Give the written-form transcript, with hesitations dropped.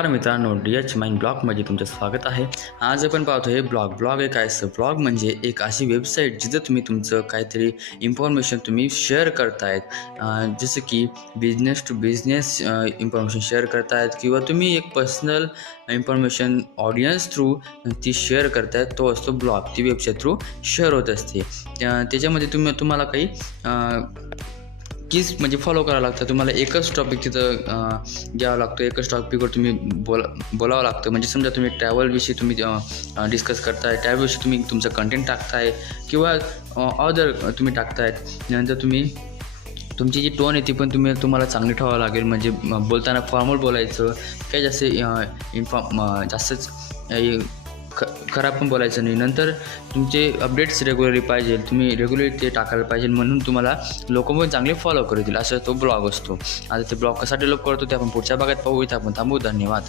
नमस्कार मित्रांनो, DH mind ब्लॉगमध्ये तुमचं स्वागत आहे. आज आपण पाहतो हे ब्लॉग एक काय असतं. ब्लॉग म्हणजे एक अशी वेबसाईट जिथं तुम्ही तुमचं काहीतरी इन्फॉर्मेशन तुम्ही शेअर करतायत. जसं की business to business information share करतायत किंवा तुम्ही एक पर्सनल इन्फॉर्मेशन ऑडियन्स थ्रू ती शेअर करतायत. तो असतो ब्लॉग. ती वेबसाईट थ्रू शेअर होत असते. त्याच्यामध्ये तुम्हाला काही कीज म्हणजे फॉलो करावं लागतं. तुम्हाला एकच टॉपिक तिथं घ्यावं लागतो. एकच टॉपिकवर तुम्ही बोलावं लागतं. म्हणजे समजा तुम्ही ट्रॅव्हलविषयी तुम्ही डिस्कस करताय, ट्रॅव्हलविषयी तुम्ही तुमचं कंटेंट टाकताय किंवा अदर तुम्ही टाकतायत. नंतर तुमची जी टोन आहे ती पण तुम्हाला चांगली ठेवावं लागेल. म्हणजे बोलताना फॉर्मल बोलायचं, काही जास्तच खराब पण बोलायचं नाही. नंतर तुमचे अपडेट्स रेग्युलरली पाहिजे, तुम्ही रेग्युलरली ते टाकायला पाहिजे, म्हणून तुम्हाला लोक पण चांगले फॉलो करतील. असं तो ब्लॉग असतो. आता ते ब्लॉग कसा डेव्हलप करतो ते आपण पुढच्या भागात पाहू. इथं आपण थांबू. धन्यवाद.